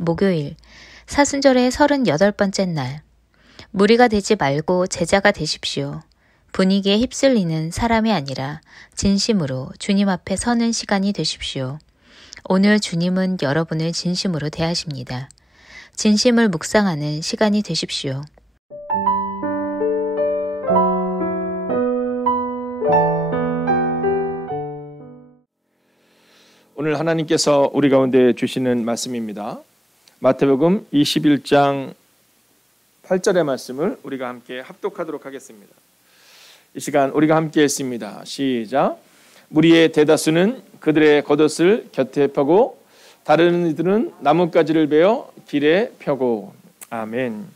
목요일, 사순절의 38번째 날. 무리가 되지 말고 제자가 되십시오. 분위기에 휩쓸리는 사람이 아니라 진심으로 주님 앞에 서는 시간이 되십시오. 오늘 주님은 여러분을 진심으로 대하십니다. 진심을 묵상하는 시간이 되십시오. 오늘 하나님께서 우리 가운데 주시는 말씀입니다. 마태복음 21장 8절의 말씀을 우리가 함께 합독하도록 하겠습니다. 이 시간 우리가 함께 했습니다. 시작. 무리의 대다수는 그들의 겉옷을 곁에 펴고 다른 이들은 나뭇가지를 베어 길에 펴고. 아멘.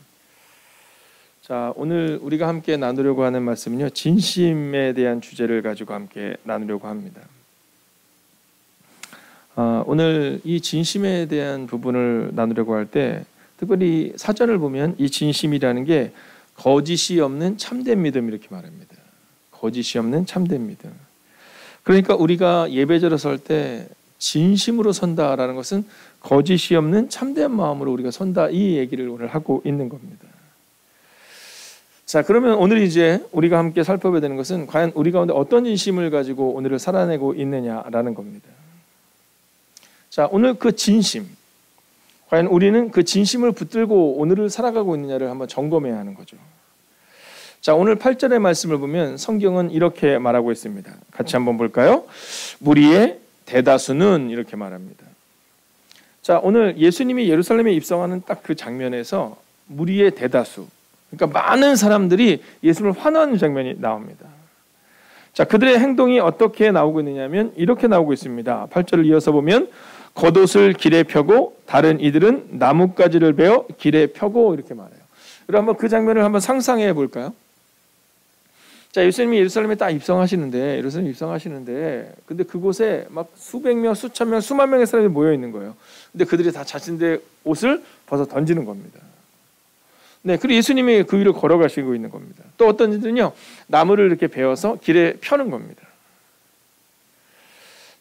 자, 오늘 우리가 함께 나누려고 하는 말씀은요, 진심에 대한 주제를 가지고 함께 나누려고 합니다. 오늘 이 진심에 대한 부분을 나누려고 할 때 특별히 사전을 보면 이 진심이라는 게 거짓이 없는 참된 믿음 이렇게 말합니다. 거짓이 없는 참된 믿음. 그러니까 우리가 예배자로 설 때 진심으로 선다라는 것은 거짓이 없는 참된 마음으로 우리가 선다, 이 얘기를 오늘 하고 있는 겁니다. 자, 그러면 오늘 이제 우리가 함께 살펴봐야 되는 것은 과연 우리 가운데 어떤 진심을 가지고 오늘을 살아내고 있느냐라는 겁니다. 자, 오늘 그 진심, 과연 우리는 그 진심을 붙들고 오늘을 살아가고 있느냐를 한번 점검해야 하는 거죠. 자, 오늘 8절의 말씀을 보면 성경은 이렇게 말하고 있습니다. 같이 한번 볼까요? 무리의 대다수는 이렇게 말합니다. 자, 오늘 예수님이 예루살렘에 입성하는 딱 그 장면에서 무리의 대다수, 그러니까 많은 사람들이 예수를 환호하는 장면이 나옵니다. 자, 그들의 행동이 어떻게 나오고 있느냐면 이렇게 나오고 있습니다. 8절을 이어서 보면 겉옷을 길에 펴고 다른 이들은 나뭇가지를 베어 길에 펴고 이렇게 말해요. 그럼 한번 그 장면을 한번 상상해 볼까요? 자, 예수님이 예루살렘에 딱 입성하시는데 근데 그곳에 막 수백 명, 수천 명, 수만 명의 사람이 모여 있는 거예요. 근데 그들이 다 자신들의 옷을 벗어 던지는 겁니다. 네, 그리고 예수님이 그 위를 걸어가시고 있는 겁니다. 또 어떤 이들은요, 나무를 이렇게 베어서 길에 펴는 겁니다.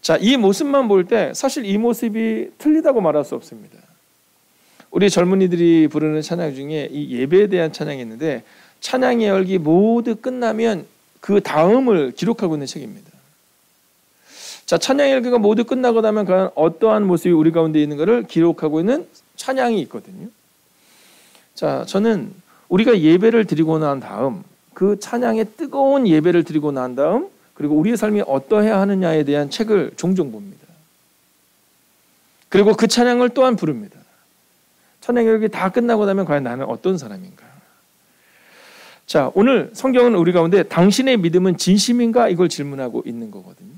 자, 이 모습만 볼 때 사실 이 모습이 틀리다고 말할 수 없습니다. 우리 젊은이들이 부르는 찬양 중에 이 예배에 대한 찬양이 있는데 찬양의 열기 모두 끝나면 그 다음을 기록하고 있는 책입니다. 자, 찬양의 열기가 모두 끝나고 나면 과연 어떠한 모습이 우리 가운데 있는가를 기록하고 있는 찬양이 있거든요. 자, 저는 우리가 예배를 드리고 난 다음 그 찬양의 뜨거운 예배를 드리고 난 다음 그리고 우리의 삶이 어떠해야 하느냐에 대한 책을 종종 봅니다. 그리고 그 찬양을 또한 부릅니다. 찬양이 이렇게 다 끝나고 나면 과연 나는 어떤 사람인가? 자, 오늘 성경은 우리 가운데 당신의 믿음은 진심인가? 이걸 질문하고 있는 거거든요.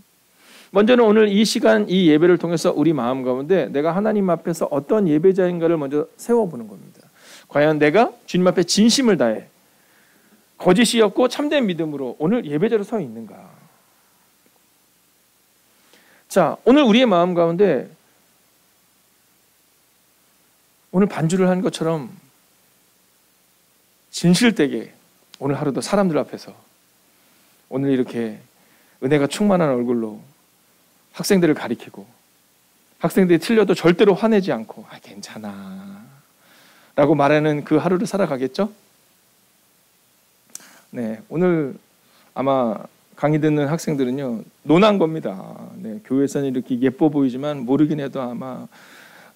먼저는 오늘 이 시간 이 예배를 통해서 우리 마음 가운데 내가 하나님 앞에서 어떤 예배자인가를 먼저 세워보는 겁니다. 과연 내가 주님 앞에 진심을 다해 거짓이 없고 참된 믿음으로 오늘 예배자로 서 있는가? 자, 오늘 우리의 마음 가운데 오늘 반주를 한 것처럼 진실되게 오늘 하루도 사람들 앞에서 오늘 이렇게 은혜가 충만한 얼굴로 학생들을 가리키고 학생들이 틀려도 절대로 화내지 않고 괜찮아 라고 말하는 그 하루를 살아가겠죠? 네, 오늘 아마 강의 듣는 학생들은요, 논한 겁니다. 네, 교회에서는 이렇게 예뻐 보이지만 모르긴 해도 아마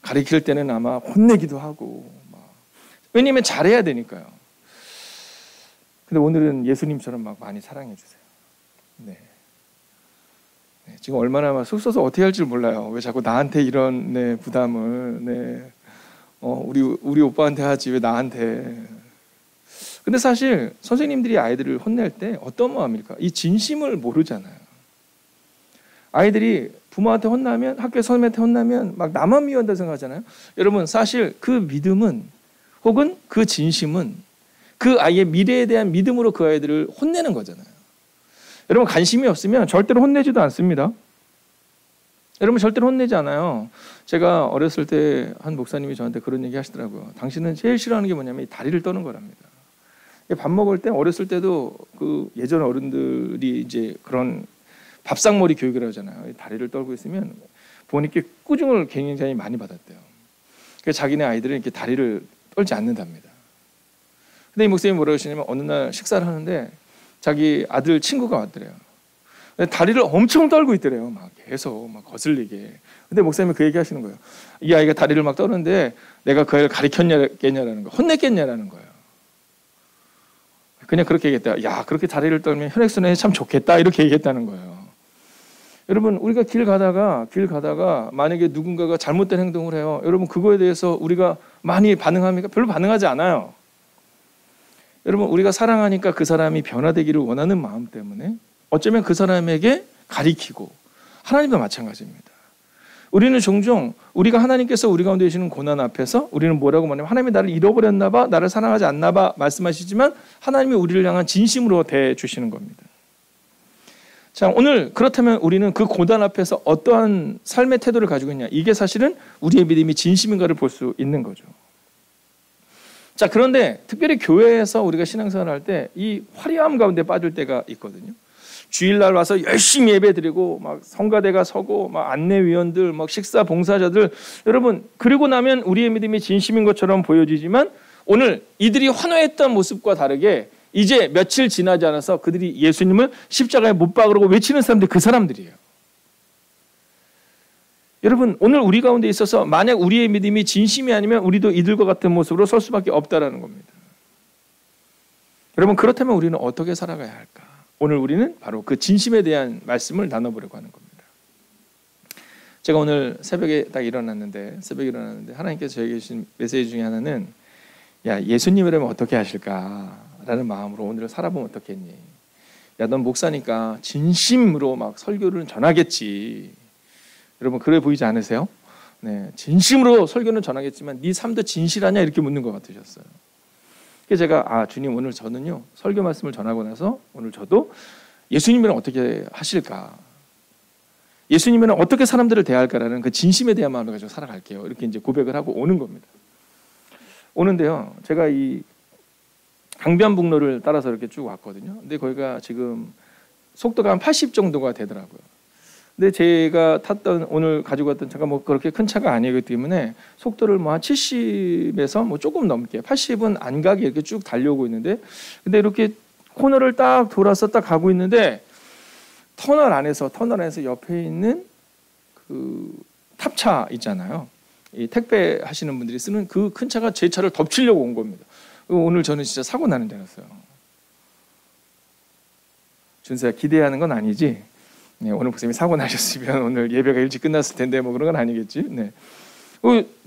가르칠 때는 아마 혼내기도 하고, 왜냐면 잘해야 되니까요. 근데 오늘은 예수님처럼 막 많이 사랑해 주세요. 네. 네, 지금 얼마나 막 속 써서 어떻게 할지 몰라요. 왜 자꾸 나한테 이런 부담을, 우리 오빠한테 하지 왜 나한테. 근데 사실 선생님들이 아이들을 혼낼 때 어떤 마음일까? 이 진심을 모르잖아요. 아이들이 부모한테 혼나면, 학교 선생님한테 혼나면 막 나만 미워한다 생각하잖아요. 여러분, 사실 그 믿음은 혹은 그 진심은 그 아이의 미래에 대한 믿음으로 그 아이들을 혼내는 거잖아요. 여러분, 관심이 없으면 절대로 혼내지도 않습니다. 여러분, 절대로 혼내지 않아요. 제가 어렸을 때 한 목사님이 저한테 그런 얘기 하시더라고요. 당신은 제일 싫어하는 게 뭐냐면 다리를 떠는 거랍니다. 밥 먹을 때 어렸을 때도 그 예전 어른들이 이제 그런 밥상머리 교육을 하잖아요. 다리를 떨고 있으면 부모님께 꾸중을 굉장히 많이 받았대요. 그래서 자기네 아이들은 이렇게 다리를 떨지 않는답니다. 근데 이 목사님이 뭐라고 하시냐면 어느 날 식사를 하는데 자기 아들 친구가 왔더래요. 다리를 엄청 떨고 있더래요. 막 계속 막 거슬리게. 근데 목사님이 그 얘기 하시는 거예요. 이 아이가 다리를 막 떠는데 내가 그 아이를 가르쳤냐라는 거, 혼냈겠냐라는 거예요. 그냥 그렇게 얘기했다. 야, 그렇게 다리를 떨면 혈액순환이 참 좋겠다. 이렇게 얘기했다는 거예요. 여러분, 우리가 길 가다가 만약에 누군가가 잘못된 행동을 해요. 여러분, 그거에 대해서 우리가 많이 반응합니까? 별로 반응하지 않아요. 여러분, 우리가 사랑하니까 그 사람이 변화되기를 원하는 마음 때문에 어쩌면 그 사람에게 가리키고, 하나님도 마찬가지입니다. 우리는 종종 우리가 하나님께서 우리 가운데 계시는 고난 앞에서 우리는 뭐라고 말하냐면 하나님이 나를 잃어버렸나 봐, 나를 사랑하지 않나 봐 말씀하시지만 하나님이 우리를 향한 진심으로 대해주시는 겁니다. 자, 오늘 그렇다면 우리는 그 고난 앞에서 어떠한 삶의 태도를 가지고 있냐, 이게 사실은 우리의 믿음이 진심인가를 볼 수 있는 거죠. 자, 그런데 특별히 교회에서 우리가 신앙생활을 할 때 이 화려함 가운데 빠질 때가 있거든요. 주일날 와서 열심히 예배드리고 막 성가대가 서고 막 안내위원들 막 식사 봉사자들, 여러분, 그리고 나면 우리의 믿음이 진심인 것처럼 보여지지만 오늘 이들이 환호했던 모습과 다르게 이제 며칠 지나지 않아서 그들이 예수님을 십자가에 못 박으라고 외치는 사람들이 그 사람들이에요. 여러분, 오늘 우리 가운데 있어서 만약 우리의 믿음이 진심이 아니면 우리도 이들과 같은 모습으로 설 수밖에 없다라는 겁니다. 여러분, 그렇다면 우리는 어떻게 살아가야 할까? 오늘 우리는 바로 그 진심에 대한 말씀을 나눠보려고 하는 겁니다. 제가 오늘 새벽에 일어났는데 하나님께서 저에게 주신 메시지 중에 하나는, 야, 예수님이라면 어떻게 하실까라는 마음으로 오늘을 살아보면 어떻겠니? 야, 넌 목사니까 진심으로 막 설교를 전하겠지. 여러분, 그래 보이지 않으세요? 네, 진심으로 설교는 전하겠지만 네 삶도 진실하냐, 이렇게 묻는 것 같으셨어요. 그래서 제가 주님, 오늘 저는요 설교 말씀을 전하고 나서 오늘 저도 예수님이랑 어떻게 하실까, 예수님이랑 어떻게 사람들을 대할까라는 그 진심에 대한 마음을 가지고 살아갈게요. 이렇게 이제 고백을 하고 오는 겁니다. 오는데요, 제가 이 강변북로를 따라서 이렇게 쭉 왔거든요. 근데 거기가 지금 속도가 한 80 정도가 되더라고요. 근데 제가 탔던, 오늘 가지고 왔던 차가 뭐 그렇게 큰 차가 아니기 때문에 속도를 뭐 한 70에서 뭐 조금 넘게, 80은 안 가게 이렇게 쭉 달려오고 있는데, 근데 이렇게 코너를 딱 돌아서 딱 가고 있는데 터널 안에서 옆에 있는 그 탑차 있잖아요. 이 택배 하시는 분들이 쓰는 그 큰 차가 제 차를 덮치려고 온 겁니다. 오늘 저는 진짜 사고 나는 줄 알았어요. 준서야, 기대하는 건 아니지? 네, 오늘 목사님이 사고 나셨으면 오늘 예배가 일찍 끝났을 텐데 뭐 그런 건 아니겠지? 네.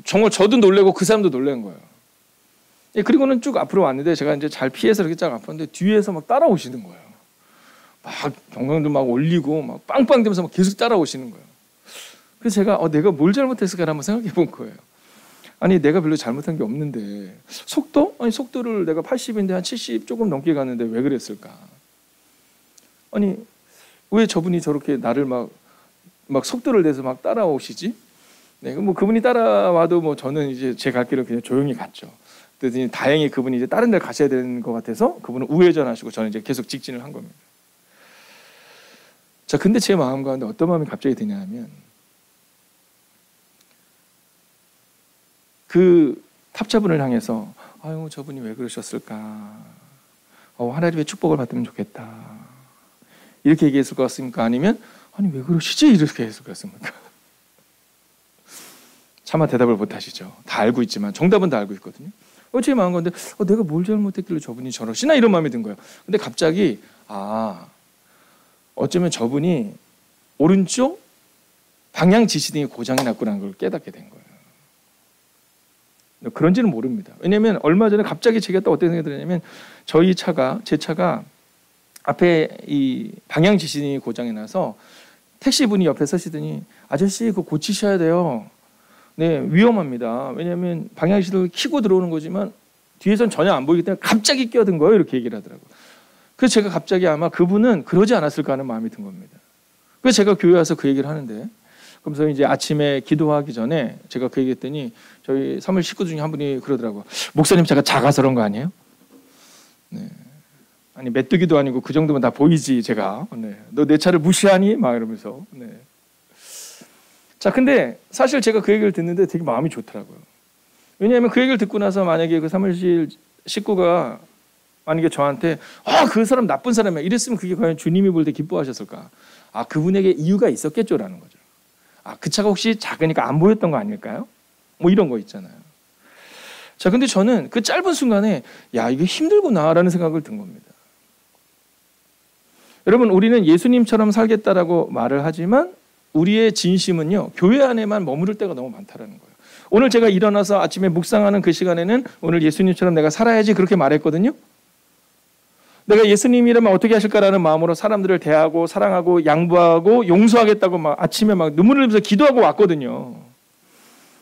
정말 저도 놀래고 그 사람도 놀란 거예요. 예, 그리고는 쭉 앞으로 왔는데 제가 이제 잘 피해서 이렇게 쫙 앞섰는데 뒤에서 막 따라오시는 거예요. 막 경광도 막 올리고 막 빵빵 되면서 막 계속 따라오시는 거예요. 그래서 제가 내가 뭘 잘못했을까 한번 생각해 본 거예요. 아니, 내가 별로 잘못한 게 없는데 속도? 아니, 속도를 내가 80인데 한 70 조금 넘게 갔는데 왜 그랬을까? 아니, 왜 저분이 저렇게 나를 막 속도를 내서 막 따라오시지? 네, 뭐 그분이 따라와도 뭐 저는 이제 제 갈 길을 그냥 조용히 갔죠. 그랬더니 다행히 그분이 이제 다른 데 가셔야 되는 것 같아서 그분은 우회전하시고 저는 이제 계속 직진을 한 겁니다. 자, 근데 제 마음 가운데 어떤 마음이 갑자기 드냐면, 그 탑차분을 향해서 아유, 저분이 왜 그러셨을까? 하나님의 축복을 받으면 좋겠다. 이렇게 얘기했을 것 같습니까? 아니면 아니, 왜 그러시지? 이렇게 했을 것 같습니까? 차마 대답을 못 하시죠. 다 알고 있지만 정답은 다 알고 있거든요. 제 마음 가운데 내가 뭘 잘못했길래 저분이 저러시나, 이런 마음이 든 거예요. 근데 갑자기 어쩌면 저분이 오른쪽 방향 지시등이 고장이 났구나는 걸 깨닫게 된 거예요. 그런지는 모릅니다. 왜냐하면 얼마 전에 갑자기 제가 또 어떤 생각이 들었냐면, 제 차가 앞에 이 방향 지시등이 고장이 나서 택시분이 옆에 서시더니 아저씨, 그거 고치셔야 돼요. 네, 위험합니다. 왜냐하면 방향 지시등을 켜고 들어오는 거지만 뒤에선 전혀 안 보이기 때문에 갑자기 끼어든 거예요. 이렇게 얘기를 하더라고요. 그래서 제가 갑자기 아마 그분은 그러지 않았을까 하는 마음이 든 겁니다. 그래서 제가 교회 와서 그 얘기를 하는데, 그러면서 이제 아침에 기도하기 전에 제가 그 얘기했더니 저희 사무엘 식구 중에 한 분이 그러더라고요. 목사님, 제가 작아서 그런 거 아니에요? 네. 아니, 메뚜기도 아니고 그 정도면 다 보이지, 제가. 네. 너 내 차를 무시하니? 막 이러면서. 네. 자, 근데 사실 제가 그 얘기를 듣는데 되게 마음이 좋더라고요. 왜냐하면 그 얘기를 듣고 나서 만약에 그 사무실 식구가 만약에 저한테 그 사람 나쁜 사람이야 이랬으면 그게 과연 주님이 볼 때 기뻐하셨을까? 그분에게 이유가 있었겠죠라는 거죠. 그 차가 혹시 작으니까 안 보였던 거 아닐까요? 뭐 이런 거 있잖아요. 자, 근데 저는 그 짧은 순간에 이게 힘들구나라는 생각을 든 겁니다. 여러분, 우리는 예수님처럼 살겠다라고 말을 하지만 우리의 진심은요, 교회 안에만 머무를 때가 너무 많다라는 거예요. 오늘 제가 일어나서 아침에 묵상하는 그 시간에는 오늘 예수님처럼 내가 살아야지 그렇게 말했거든요. 내가 예수님이라면 어떻게 하실까라는 마음으로 사람들을 대하고 사랑하고 양보하고 용서하겠다고 막 아침에 막 눈물을 흘리면서 기도하고 왔거든요.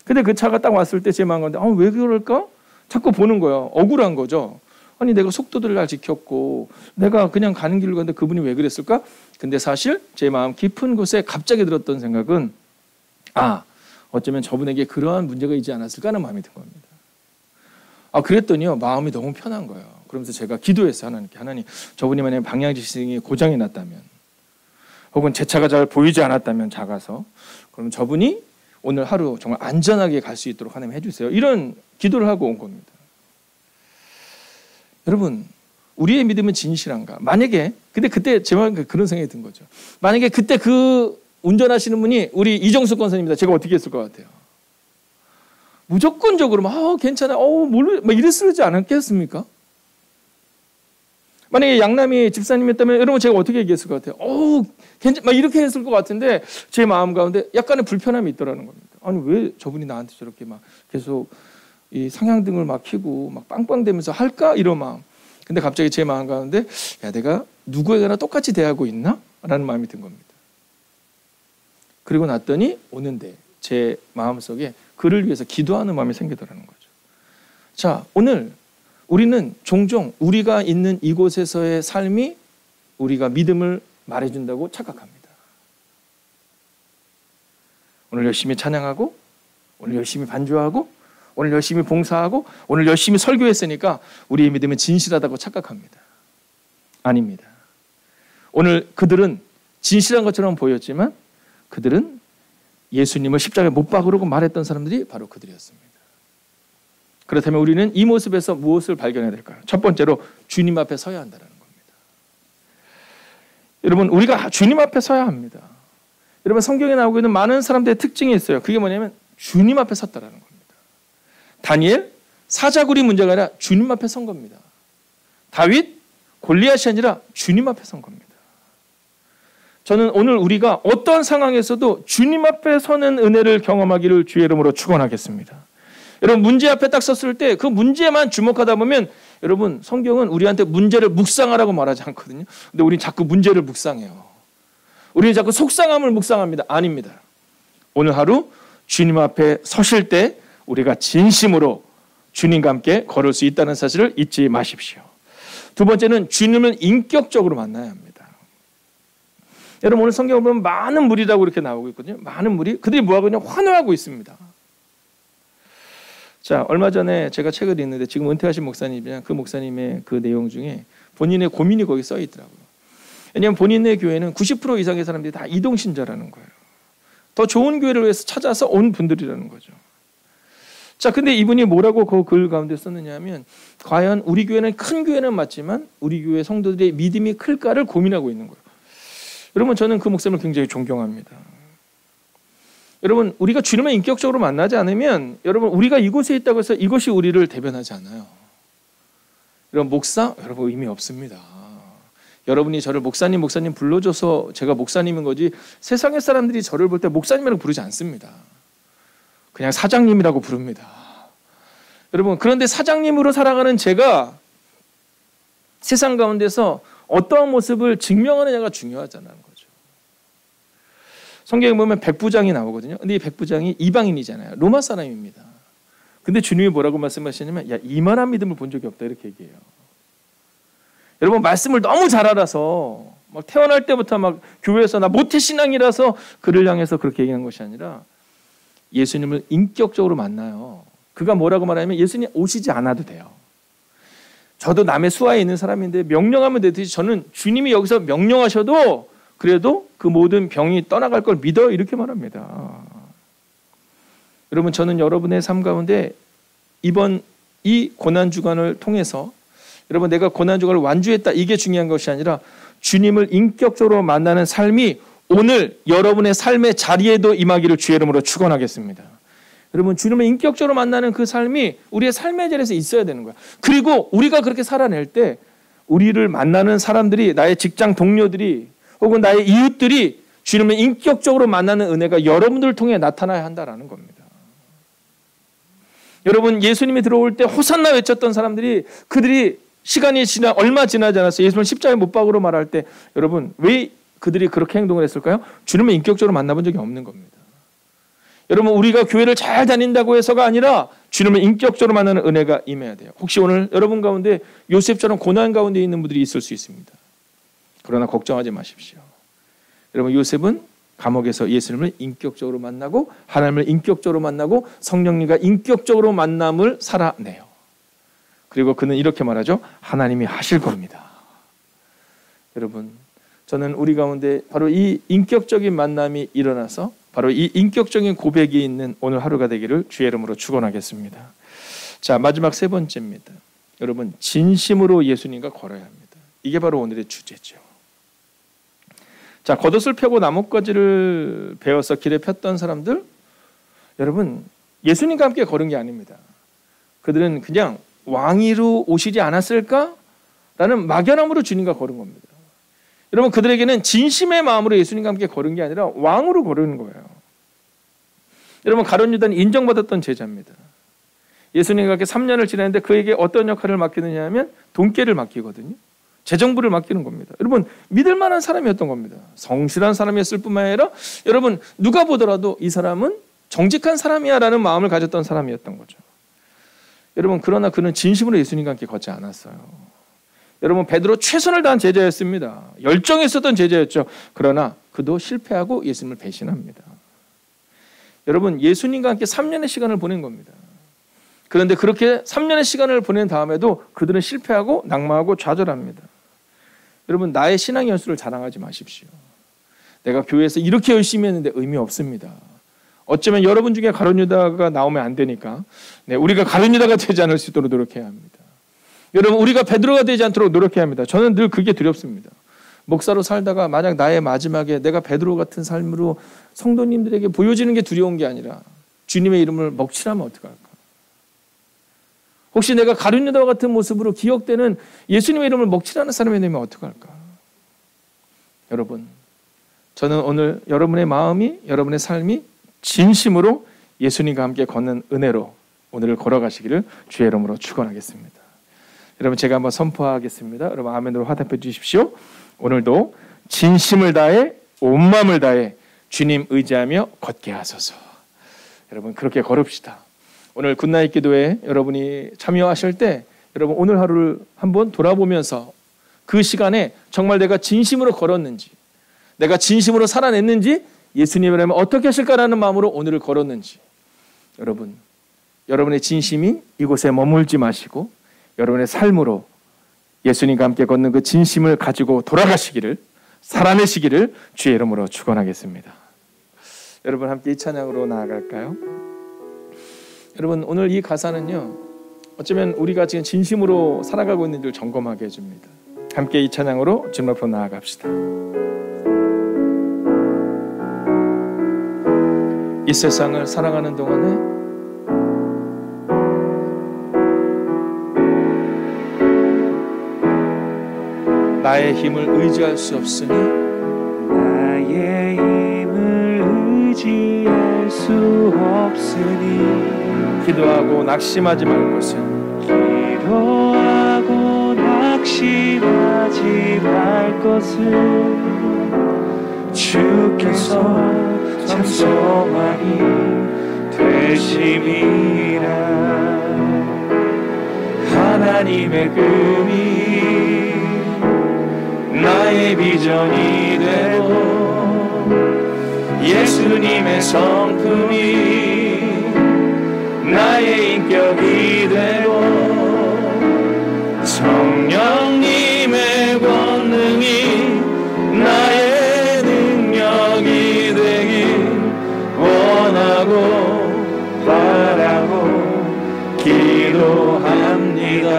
근데 그 차가 딱 왔을 때 제 마음 가운데 왜 그럴까? 자꾸 보는 거예요. 억울한 거죠. 아니 내가 속도들을 잘 지켰고 내가 그냥 가는 길을 갔는데 그분이 왜 그랬을까? 근데 사실 제 마음 깊은 곳에 갑자기 들었던 생각은 어쩌면 저분에게 그러한 문제가 있지 않았을까 하는 마음이 든 겁니다. 그랬더니요 마음이 너무 편한 거예요. 그러면서 제가 기도했어요. 하나님께. 하나님, 저분이 만약에 방향지시경이 고장이 났다면 혹은 제 차가 잘 보이지 않았다면 작아서 그럼 저분이 오늘 하루 정말 안전하게 갈 수 있도록 하나님 해주세요. 이런 기도를 하고 온 겁니다. 여러분, 우리의 믿음은 진실한가? 만약에 근데 그때 제 마음에 그런 생각이 든 거죠. 만약에 그때 그 운전하시는 분이 우리 이정수 권사님입니다. 제가 어떻게 했을 것 같아요? 무조건적으로 괜찮아. 막 이랬을지 않았겠습니까? 만약에 양남이 집사님이었다면 여러분 제가 어떻게 얘기했을 것 같아요? 괜찮, 막 이렇게 했을 것 같은데 제 마음 가운데 약간의 불편함이 있더라는 겁니다. 아니 왜 저분이 나한테 저렇게 막 계속 이 상향등을 막 켜고 막 빵빵대면서 할까? 이런 마음. 근데 갑자기 제 마음 가운데 내가 누구에게나 똑같이 대하고 있나? 라는 마음이 든 겁니다. 그리고 났더니 오는데 제 마음속에 그를 위해서 기도하는 마음이 생기더라는 거죠. 자, 오늘 우리는 종종 우리가 있는 이곳에서의 삶이 우리가 믿음을 말해준다고 착각합니다. 오늘 열심히 찬양하고 오늘 열심히 반주하고 오늘 열심히 봉사하고 오늘 열심히 설교했으니까 우리의 믿음은 진실하다고 착각합니다. 아닙니다. 오늘 그들은 진실한 것처럼 보였지만 그들은 예수님을 십자가에 못 박으려고 말했던 사람들이 바로 그들이었습니다. 그렇다면 우리는 이 모습에서 무엇을 발견해야 될까요? 첫 번째로 주님 앞에 서야 한다는 겁니다. 여러분, 우리가 주님 앞에 서야 합니다. 여러분, 성경에 나오고 있는 많은 사람들의 특징이 있어요. 그게 뭐냐면 주님 앞에 섰다라는 겁니다. 다니엘, 사자굴이 문제가 아니라 주님 앞에 선 겁니다. 다윗, 골리앗이 아니라 주님 앞에 선 겁니다. 저는 오늘 우리가 어떤 상황에서도 주님 앞에 서는 은혜를 경험하기를 주의 이름으로 축원하겠습니다. 여러분, 문제 앞에 딱 섰을 때 그 문제만 주목하다 보면 여러분, 성경은 우리한테 문제를 묵상하라고 말하지 않거든요. 근데 우리는 자꾸 문제를 묵상해요. 우리는 자꾸 속상함을 묵상합니다. 아닙니다. 오늘 하루 주님 앞에 서실 때 우리가 진심으로 주님과 함께 걸을 수 있다는 사실을 잊지 마십시오. 두 번째는 주님을 인격적으로 만나야 합니다. 여러분, 오늘 성경을 보면 많은 무리라고 이렇게 나오고 있거든요. 많은 무리. 그들이 뭐하고 있냐? 환호하고 있습니다. 자, 얼마 전에 제가 책을 읽는데 지금 은퇴하신 목사님이랑 그 목사님의 그 내용 중에 본인의 고민이 거기 써 있더라고요. 왜냐하면 본인의 교회는 90% 이상의 사람들이 다 이동신자라는 거예요. 더 좋은 교회를 위해서 찾아서 온 분들이라는 거죠. 자, 근데 이분이 뭐라고 그 글 가운데 썼느냐 하면 과연 우리 교회는 큰 교회는 맞지만 우리 교회 성도들의 믿음이 클까를 고민하고 있는 거예요. 여러분, 저는 그 목사님을 굉장히 존경합니다. 여러분, 우리가 주님을 인격적으로 만나지 않으면 여러분, 우리가 이곳에 있다고 해서 이것이 우리를 대변하지 않아요. 여러분, 목사? 여러분, 의미 없습니다. 여러분이 저를 목사님 불러줘서 제가 목사님인 거지 세상의 사람들이 저를 볼 때 목사님이라고 부르지 않습니다. 그냥 사장님이라고 부릅니다. 여러분, 그런데 사장님으로 살아가는 제가 세상 가운데서 어떠한 모습을 증명하느냐가 중요하잖아요. 성경에 보면 백부장이 나오거든요. 근데 이 백부장이 이방인이잖아요. 로마 사람입니다. 근데 주님이 뭐라고 말씀하시냐면 이만한 믿음을 본 적이 없다 이렇게 얘기해요. 여러분, 말씀을 너무 잘 알아서 막 태어날 때부터 막 교회에서 나 모태신앙이라서 그를 향해서 그렇게 얘기하는 것이 아니라 예수님을 인격적으로 만나요. 그가 뭐라고 말하냐면 예수님 오시지 않아도 돼요. 저도 남의 수하에 있는 사람인데 명령하면 되듯이 저는 주님이 여기서 명령하셔도 그래도 그 모든 병이 떠나갈 걸 믿어 이렇게 말합니다. 여러분, 저는 여러분의 삶 가운데 이번 이 고난주간을 통해서 여러분 내가 고난주간을 완주했다 이게 중요한 것이 아니라 주님을 인격적으로 만나는 삶이 오늘 여러분의 삶의 자리에도 임하기를 주의 이름으로 축원하겠습니다. 여러분 주님을 인격적으로 만나는 그 삶이 우리의 삶의 자리에서 있어야 되는 거야. 그리고 우리가 그렇게 살아낼 때 우리를 만나는 사람들이 나의 직장 동료들이 혹은 나의 이웃들이 주님을 인격적으로 만나는 은혜가 여러분들을 통해 나타나야 한다라는 겁니다. 여러분 예수님이 들어올 때 호산나 외쳤던 사람들이 그들이 시간이 얼마 지나지 않았어요. 예수님을 십자가에 못 박으로 말할 때 여러분 왜 그들이 그렇게 행동을 했을까요? 주님을 인격적으로 만나본 적이 없는 겁니다. 여러분 우리가 교회를 잘 다닌다고 해서가 아니라 주님을 인격적으로 만나는 은혜가 임해야 돼요. 혹시 오늘 여러분 가운데 요셉처럼 고난 가운데 있는 분들이 있을 수 있습니다. 그러나 걱정하지 마십시오. 여러분 요셉은 감옥에서 예수님을 인격적으로 만나고 하나님을 인격적으로 만나고 성령님과 인격적으로 만남을 살아내요. 그리고 그는 이렇게 말하죠. 하나님이 하실 겁니다. 여러분 저는 우리 가운데 바로 이 인격적인 만남이 일어나서 바로 이 인격적인 고백이 있는 오늘 하루가 되기를 주의 이름으로 축원하겠습니다. 자, 마지막 세 번째입니다. 여러분 진심으로 예수님과 걸어야 합니다. 이게 바로 오늘의 주제죠. 자, 겉옷을 펴고 나뭇가지를 베어서 길에 폈던 사람들 여러분 예수님과 함께 걸은 게 아닙니다. 그들은 그냥 왕위로 오시지 않았을까라는 막연함으로 주님과 걸은 겁니다. 여러분 그들에게는 진심의 마음으로 예수님과 함께 걸은 게 아니라 왕으로 걸은 거예요. 여러분 가룟 유다는 인정받았던 제자입니다. 예수님과 함께 3년을 지냈는데 그에게 어떤 역할을 맡기느냐 하면 돈깨를 맡기거든요. 재정부를 맡기는 겁니다. 여러분 믿을 만한 사람이었던 겁니다. 성실한 사람이었을 뿐만 아니라 여러분 누가 보더라도 이 사람은 정직한 사람이야 라는 마음을 가졌던 사람이었던 거죠. 여러분 그러나 그는 진심으로 예수님과 함께 걷지 않았어요. 여러분 베드로 최선을 다한 제자였습니다. 열정이 있었던 제자였죠. 그러나 그도 실패하고 예수님을 배신합니다. 여러분 예수님과 함께 3년의 시간을 보낸 겁니다. 그런데 그렇게 3년의 시간을 보낸 다음에도 그들은 실패하고 낙마하고 좌절합니다. 여러분 나의 신앙의 연수를 자랑하지 마십시오. 내가 교회에서 이렇게 열심히 했는데 의미 없습니다. 어쩌면 여러분 중에 가룟 유다가 나오면 안 되니까 우리가 가룟 유다가 되지 않을 수 있도록 노력해야 합니다. 여러분 우리가 베드로가 되지 않도록 노력해야 합니다. 저는 늘 그게 두렵습니다. 목사로 살다가 만약 나의 마지막에 내가 베드로 같은 삶으로 성도님들에게 보여지는 게 두려운 게 아니라 주님의 이름을 먹칠하면 어떡할까? 혹시 내가 가룟 유다와 같은 모습으로 기억되는 예수님의 이름을 먹칠하는 사람이 되면 어떡할까? 여러분 저는 오늘 여러분의 마음이 여러분의 삶이 진심으로 예수님과 함께 걷는 은혜로 오늘을 걸어가시기를 주의 이름으로 축원하겠습니다. 여러분 제가 한번 선포하겠습니다. 여러분 아멘으로 화답해 주십시오. 오늘도 진심을 다해 온 마음을 다해 주님 의지하며 걷게 하소서. 여러분 그렇게 걸읍시다. 오늘 굿나잇 기도에 여러분이 참여하실 때 여러분 오늘 하루를 한번 돌아보면서 그 시간에 정말 내가 진심으로 걸었는지 내가 진심으로 살아냈는지 예수님이라면 어떻게 하실까라는 마음으로 오늘을 걸었는지 여러분 여러분의 진심이 이곳에 머물지 마시고 여러분의 삶으로 예수님과 함께 걷는 그 진심을 가지고 돌아가시기를 살아내시기를 주의 이름으로 축원하겠습니다. 여러분 함께 이 찬양으로 나아갈까요? 여러분 오늘 이 가사는요 어쩌면 우리가 지금 진심으로 살아가고 있는 줄 점검하게 해줍니다. 함께 이 찬양으로 주님 앞으로 나아갑시다. 이 세상을 살아가는 동안에 나의 힘을 의지할 수 없으니 나의 힘을 의지할 수 없으니 기도하고 낙심하지 말 것은 기도하고 낙심하지 말 것은 주께서 참 소망이 되심이라. 하나님의 꿈이 나의 비전이 되고 예수님의 성품이 나의 인격이 되고 성령님의 권능이 나의 능력이 되길 원하고 바라고 기도합니다.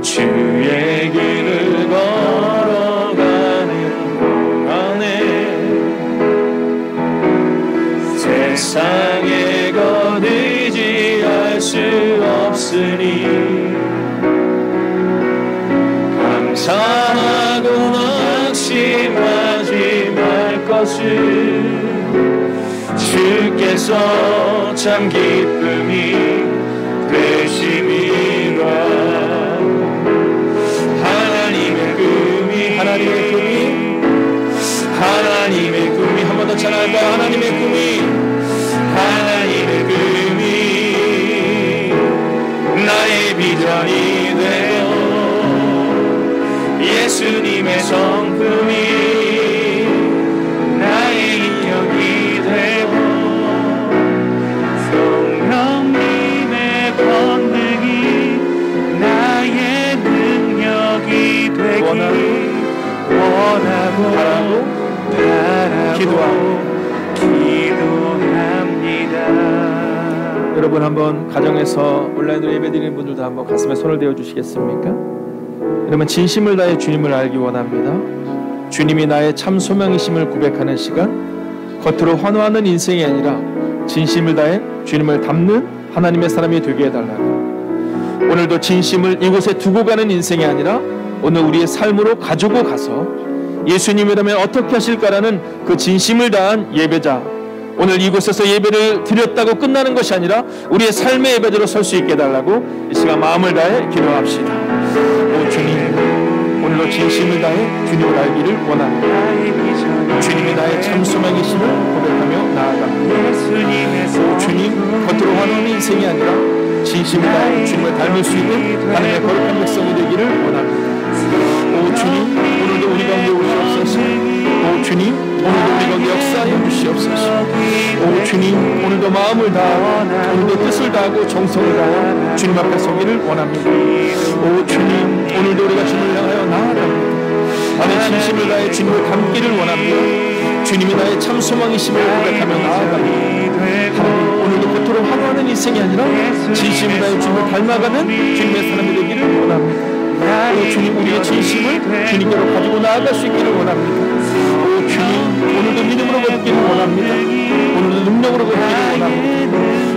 주의 길을 걸어가는 동안에 세상에 거두지할 수 없으니 감사하고 낙심하지 말 것을 주께서 참 기쁨이 되심이라. 하나님의 꿈이 한 번 더 찬양할까요? 하나님의 꿈이 나의 비전이 되고 예수님의 성품이 나의 인격이 되고 성령님의 권능이 나의 능력이 되기 원하고 기도합니다. 여러분 한번 가정에서 온라인으로 예배드리는 분들도 한번 가슴에 손을 대어 주시겠습니까? 여러분 진심을 다해 주님을 알기 원합니다. 주님이 나의 참 소명이심을 고백하는 시간, 겉으로 환호하는 인생이 아니라 진심을 다해 주님을 닮는 하나님의 사람이 되게 해달라고. 오늘도 진심을 이곳에 두고 가는 인생이 아니라 오늘 우리의 삶으로 가지고 가서 예수님이라면 어떻게 하실까라는 그 진심을 다한 예배자, 오늘 이곳에서 예배를 드렸다고 끝나는 것이 아니라 우리의 삶의 예배자로 설 수 있게 해달라고 이 시간 마음을 다해 기도합시다. 오 주님, 오늘도 진심을 다해 주님을 알기를 원합니다. 주님이 나의 참 소망이심을 고백하며 나아갑니다. 오 주님, 겉으로 환호하는 인생이 아니라 진심을 다해 주님을 닮을 수 있는 하나님의 거룩한 백성이 되기를 원합니다. 오 주님, 오늘도 우리 가운데 오시옵소서. 오 주님, 오늘도 우리 가운데 역사하여 주시옵소서. 오 주님, 오늘도 마음을 다하고 오늘도 뜻을 다하고 정성을 다하여 주님 앞에 서기를 원합니다. 오 주님, 오늘도 우리가 주님을 향하여 나아갑니다. 나의 진심을 다해 주님을 닮기를 원합니다. 주님이 나의 참 소망이심을 고백하며 나아갑니다. 하나님, 오늘도 겉으로 환호하는 인생이 아니라 진심을 다해 주님을 닮아가는 주님의 사람이 되기를 원합니다. 오 주님, 우리의 진심을 주님께로 가지고 나아갈 수 있기를 원합니다. 오 주님, 오늘도 믿음으로 걷기를 원합니다. 오늘도 능력으로 걷기를 원합니다.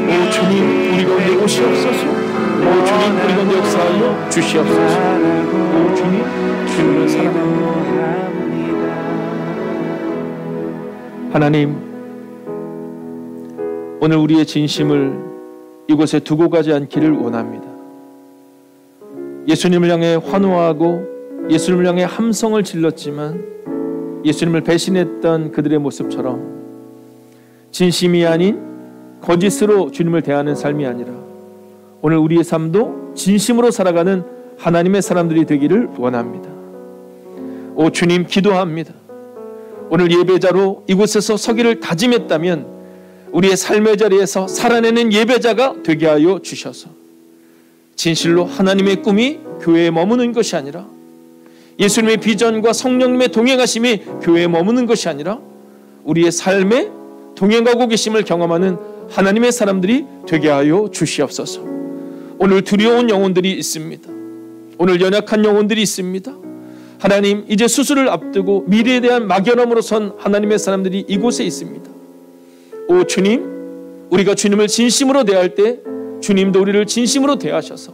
오 주님, 우리 가운데 오시옵소서. 오 주님, 우리 가운데 역사하여 주시옵소서. 오 주님, 주님을 사랑합니다. 하나님, 오늘 우리의 진심을 이곳에 두고 가지 않기를 원합니다. 예수님을 향해 환호하고 예수님을 향해 함성을 질렀지만 예수님을 배신했던 그들의 모습처럼 진심이 아닌 거짓으로 주님을 대하는 삶이 아니라 오늘 우리의 삶도 진심으로 살아가는 하나님의 사람들이 되기를 원합니다. 오 주님, 기도합니다. 오늘 예배자로 이곳에서 서기를 다짐했다면 우리의 삶의 자리에서 살아내는 예배자가 되게 하여 주셔서 진실로 하나님의 꿈이 교회에 머무는 것이 아니라 예수님의 비전과 성령님의 동행하심이 교회에 머무는 것이 아니라 우리의 삶에 동행하고 계심을 경험하는 하나님의 사람들이 되게 하여 주시옵소서. 오늘 두려운 영혼들이 있습니다. 오늘 연약한 영혼들이 있습니다. 하나님, 이제 수술을 앞두고 미래에 대한 막연함으로 선 하나님의 사람들이 이곳에 있습니다. 오 주님, 우리가 주님을 진심으로 대할 때 주님도 우리를 진심으로 대하셔서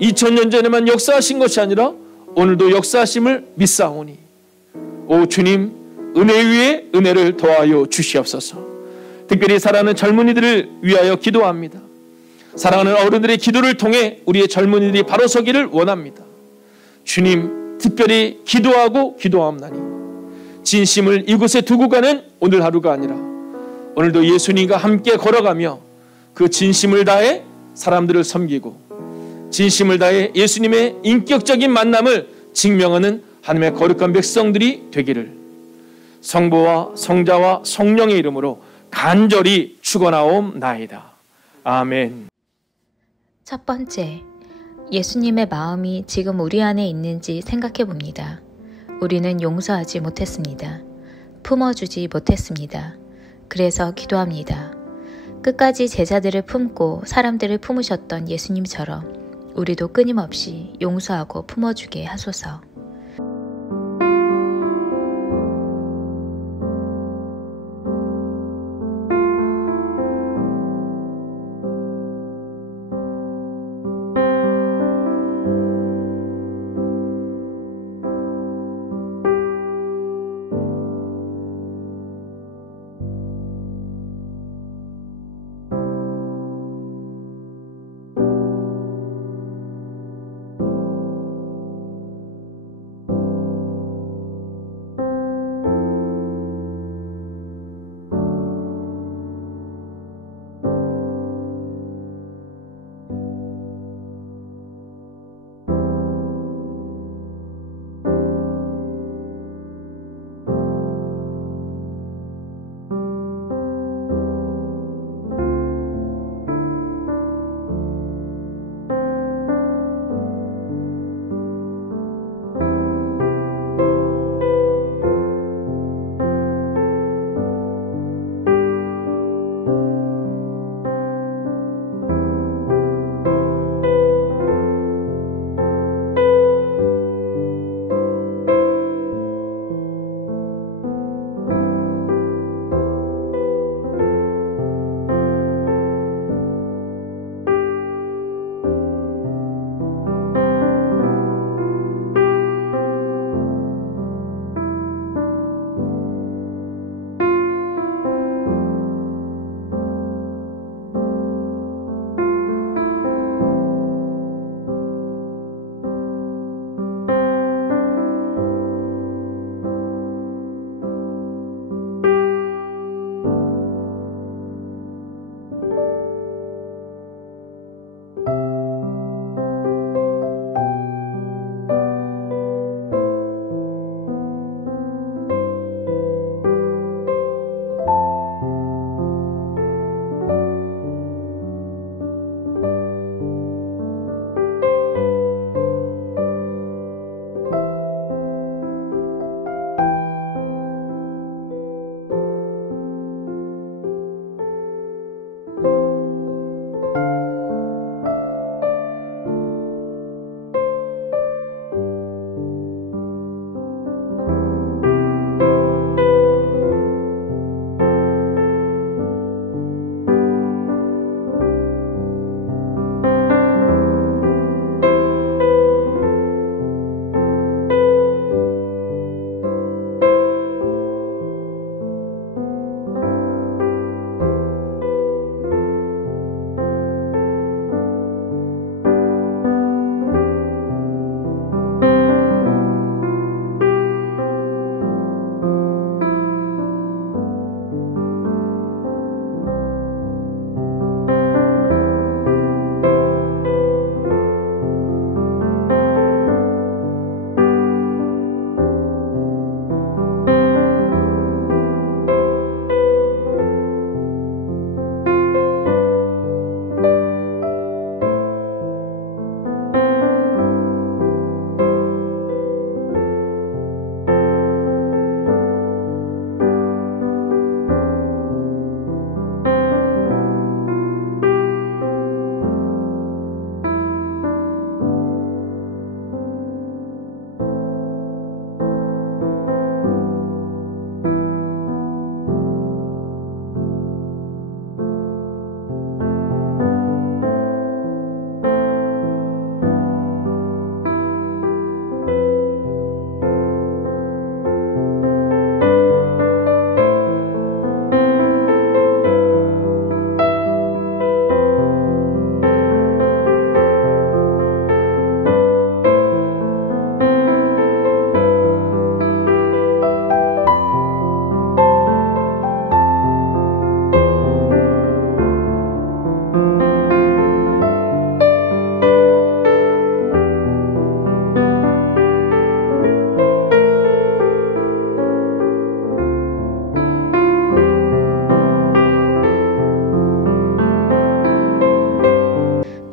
2000년 전에만 역사하신 것이 아니라 오늘도 역사하심을 믿사오니 오 주님, 은혜 위에 은혜를 더하여 주시옵소서. 특별히 사랑하는 젊은이들을 위하여 기도합니다. 사랑하는 어른들의 기도를 통해 우리의 젊은이들이 바로 서기를 원합니다. 주님, 특별히 기도하고 기도하옵나니 진심을 이곳에 두고 가는 오늘 하루가 아니라 오늘도 예수님과 함께 걸어가며 그 진심을 다해 사람들을 섬기고 진심을 다해 예수님의 인격적인 만남을 증명하는 하나님의 거룩한 백성들이 되기를 성부와 성자와 성령의 이름으로 간절히 축원하옵나이다. 아멘. 첫 번째, 예수님의 마음이 지금 우리 안에 있는지 생각해 봅니다. 우리는 용서하지 못했습니다. 품어주지 못했습니다. 그래서 기도합니다. 끝까지 제자들을 품고 사람들을 품으셨던 예수님처럼 우리도 끊임없이 용서하고 품어주게 하소서.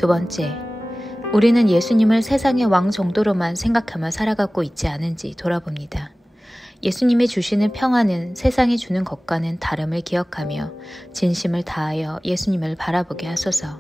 두 번째, 우리는 예수님을 세상의 왕 정도로만 생각하며 살아가고 있지 않은지 돌아봅니다. 예수님이 주시는 평안은 세상이 주는 것과는 다름을 기억하며 진심을 다하여 예수님을 바라보게 하소서.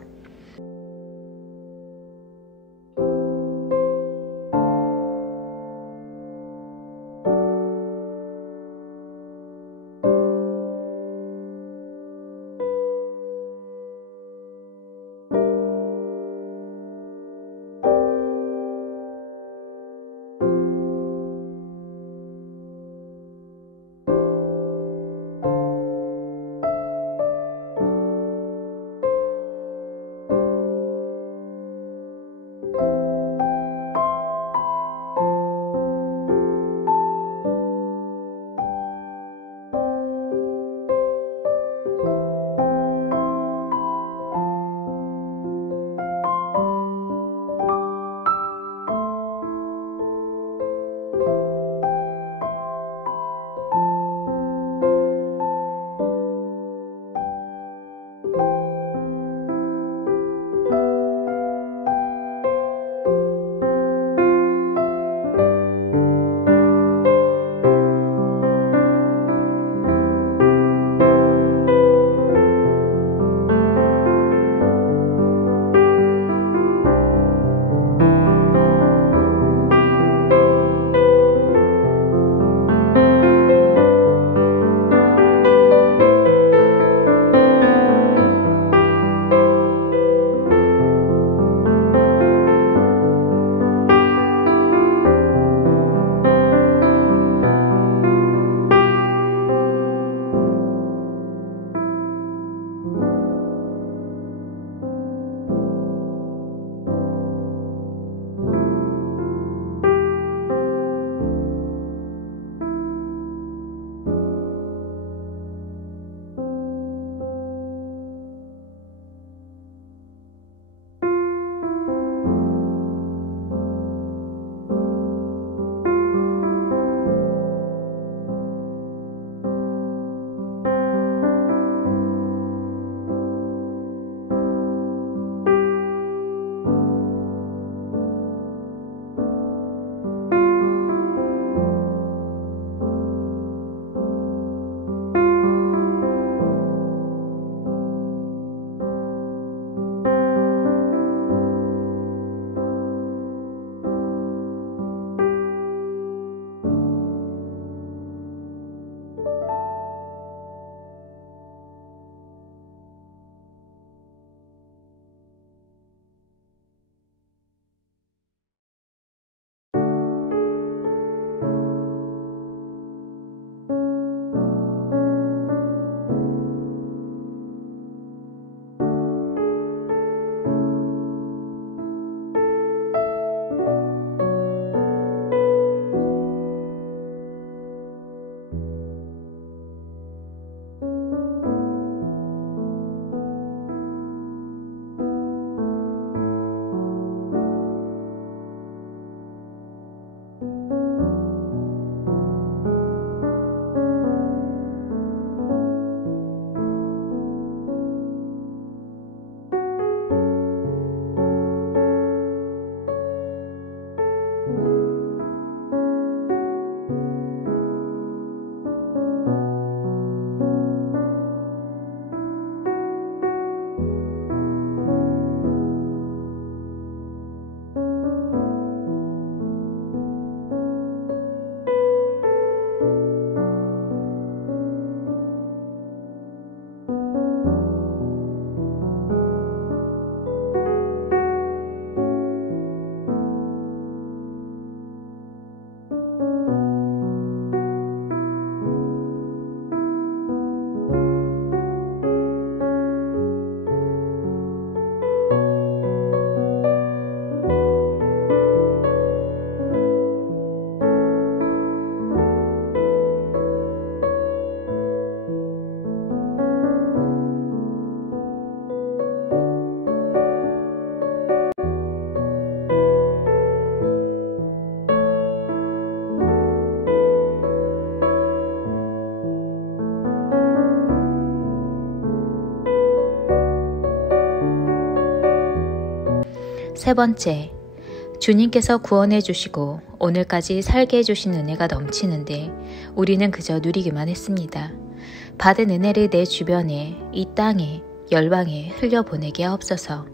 세 번째, 주님께서 구원해 주시고 오늘까지 살게 해주신 은혜가 넘치는데 우리는 그저 누리기만 했습니다. 받은 은혜를 내 주변에, 이 땅에, 열방에 흘려보내게 하옵소서.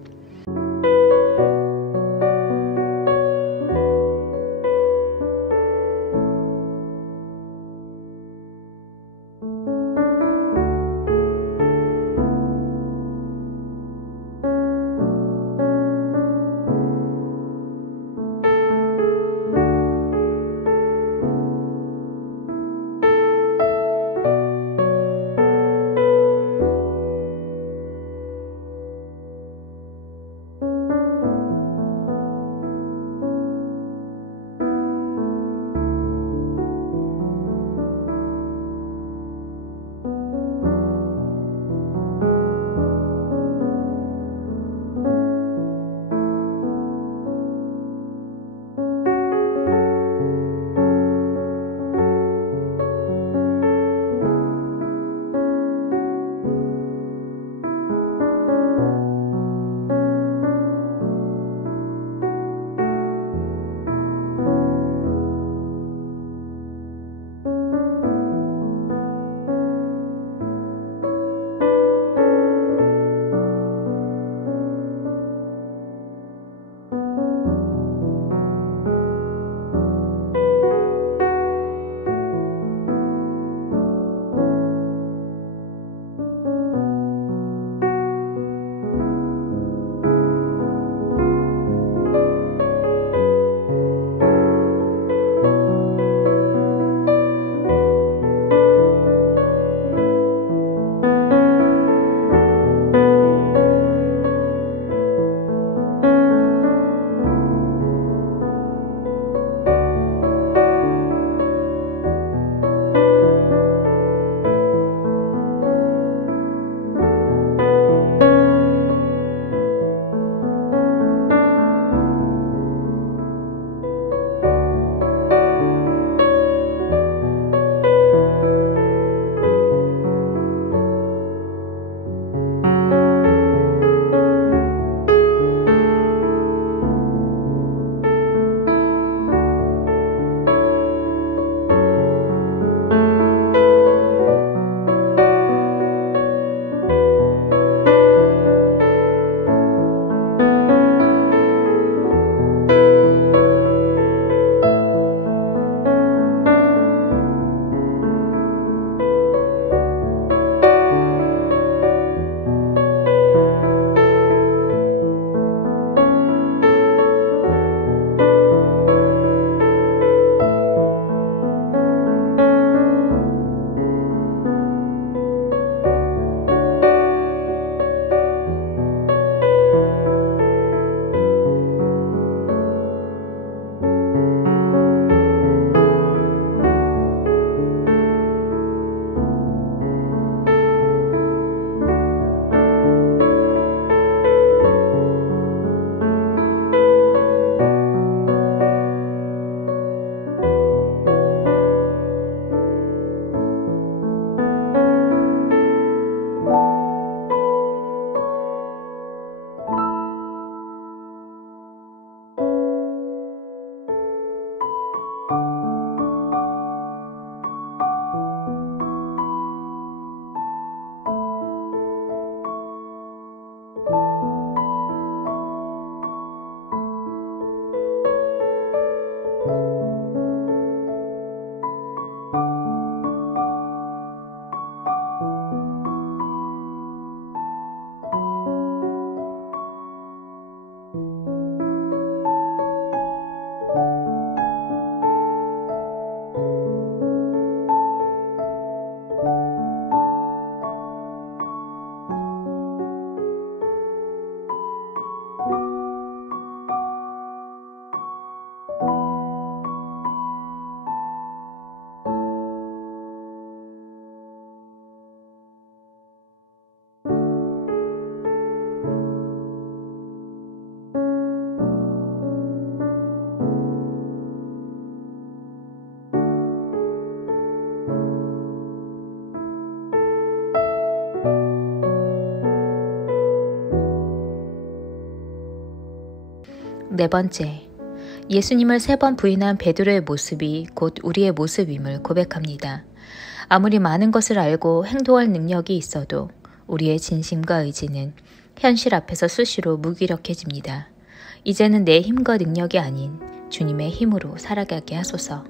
네 번째, 예수님을 3번 부인한 베드로의 모습이 곧 우리의 모습임을 고백합니다. 아무리 많은 것을 알고 행동할 능력이 있어도 우리의 진심과 의지는 현실 앞에서 수시로 무기력해집니다. 이제는 내 힘과 능력이 아닌 주님의 힘으로 살아가게 하소서.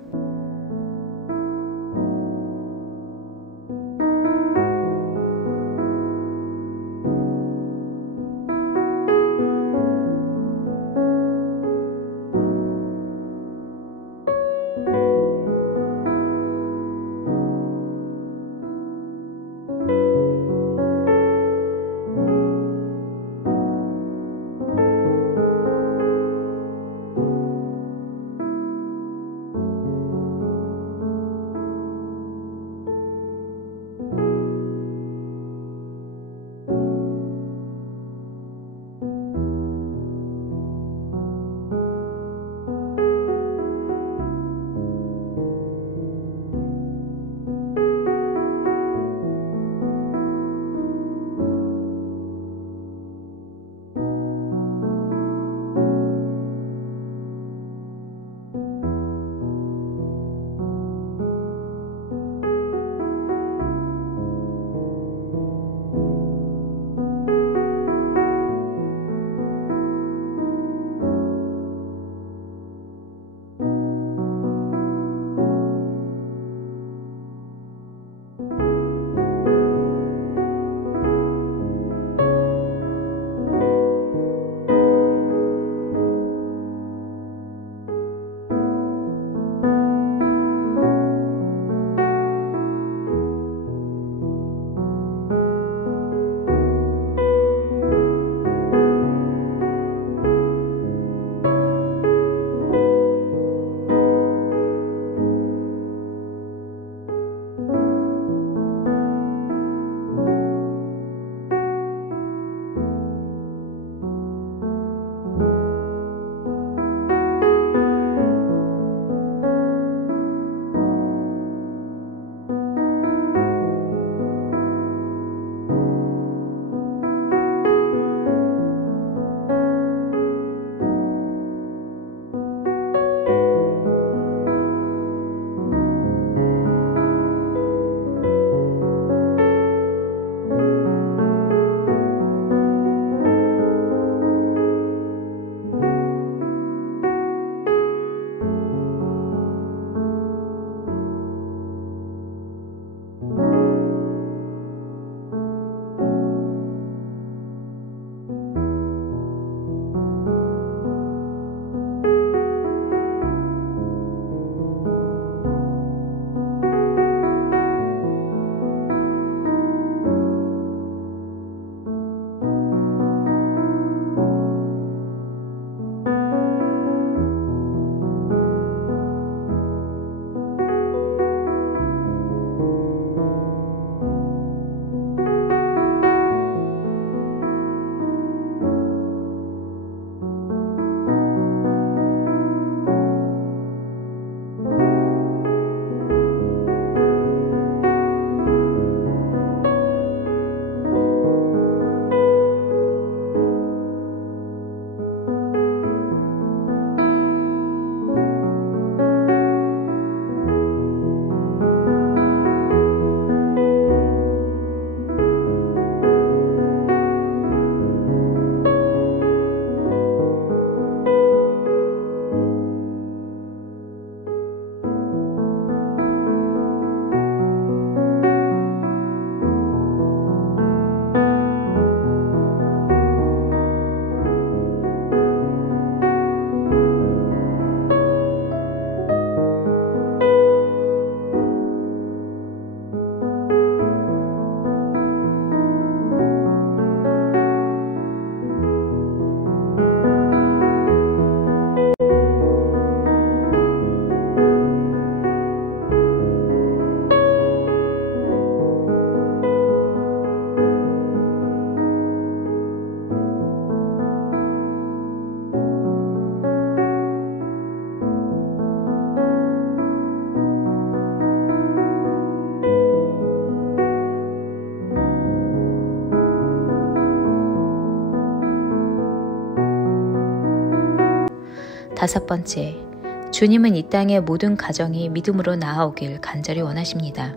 5번째, 주님은 이 땅의 모든 가정이 믿음으로 나아오길 간절히 원하십니다.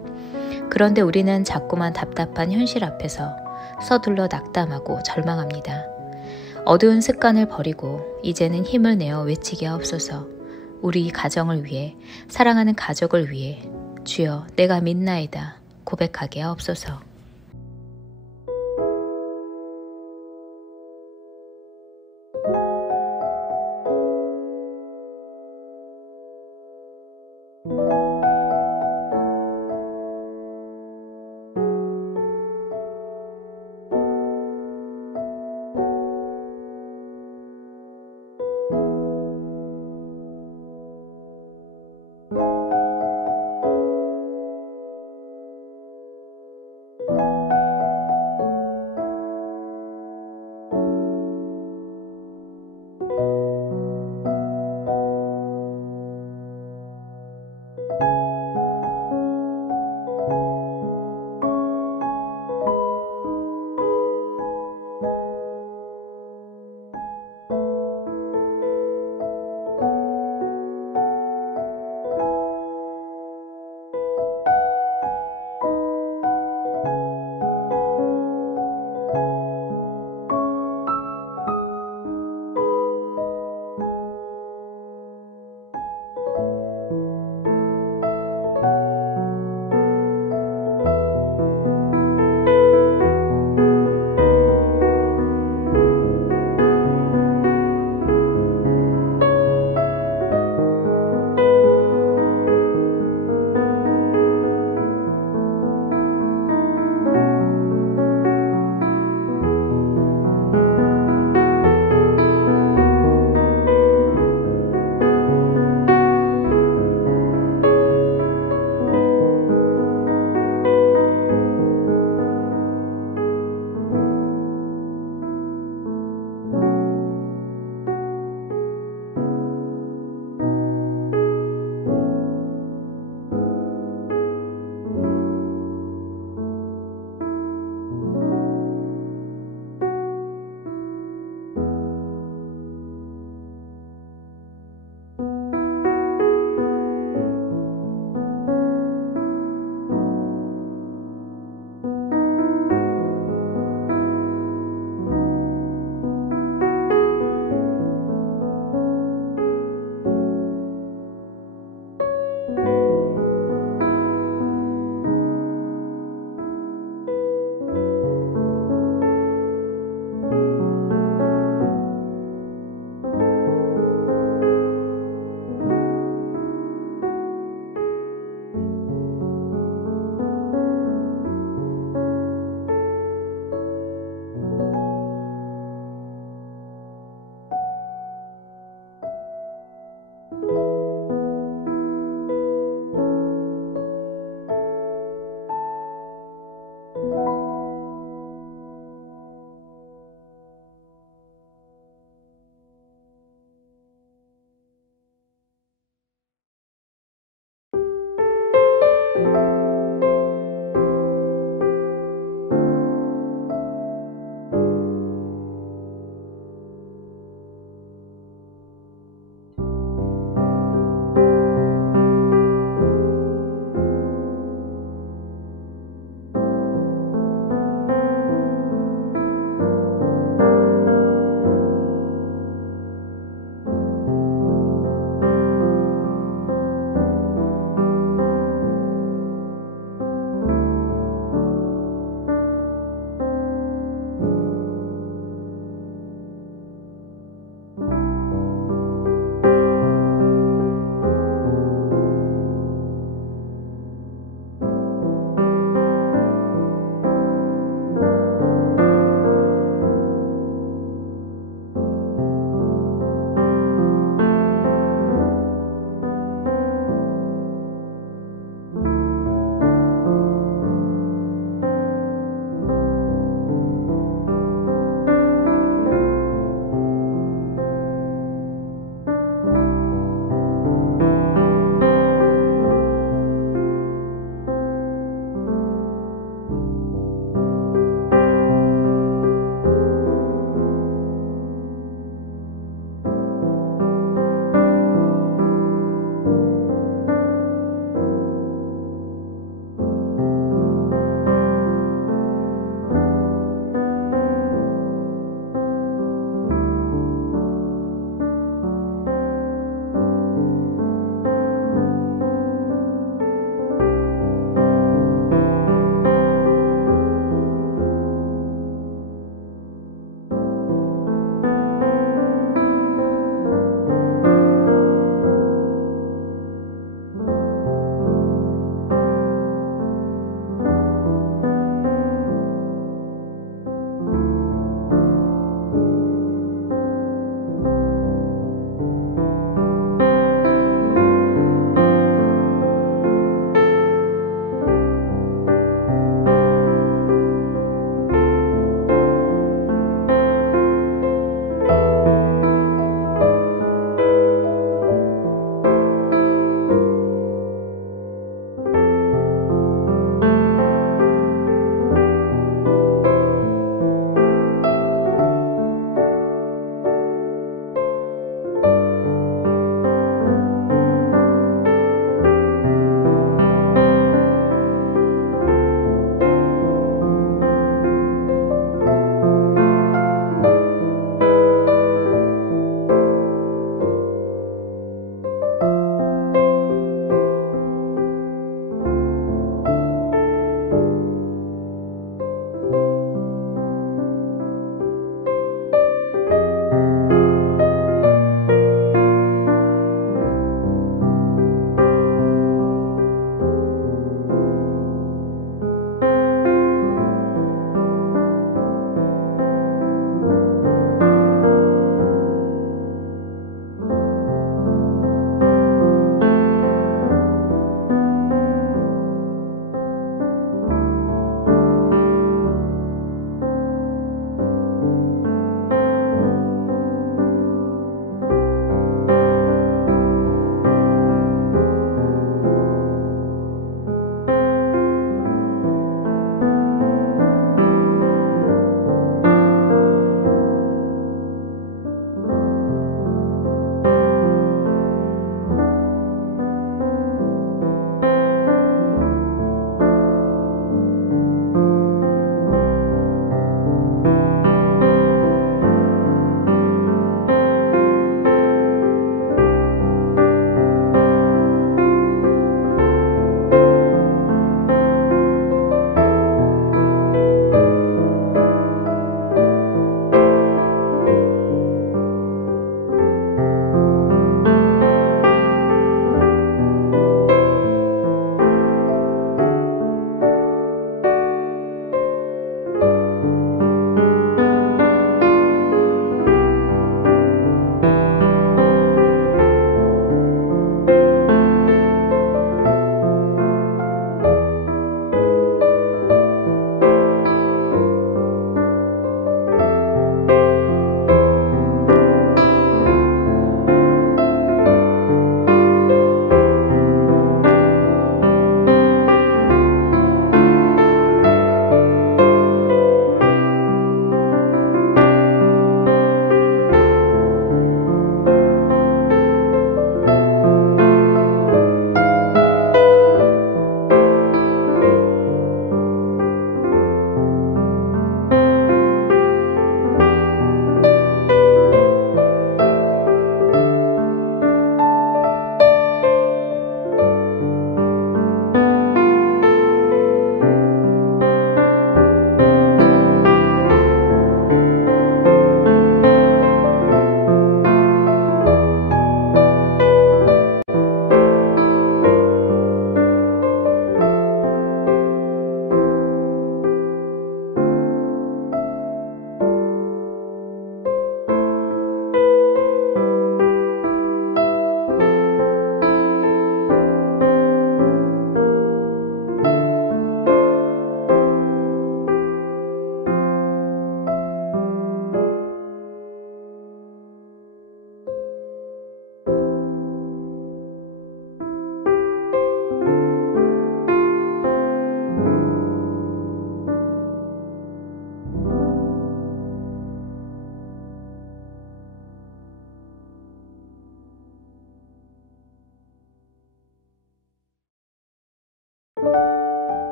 그런데 우리는 자꾸만 답답한 현실 앞에서 서둘러 낙담하고 절망합니다. 어두운 습관을 버리고 이제는 힘을 내어 외치게 하옵소서. 우리 가정을 위해, 사랑하는 가족을 위해 주여 내가 믿나이다 고백하게 하옵소서.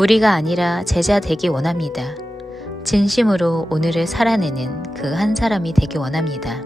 무리가 아니라 제자 되기 원합니다. 진심으로 오늘을 살아내는 그 한 사람이 되기 원합니다.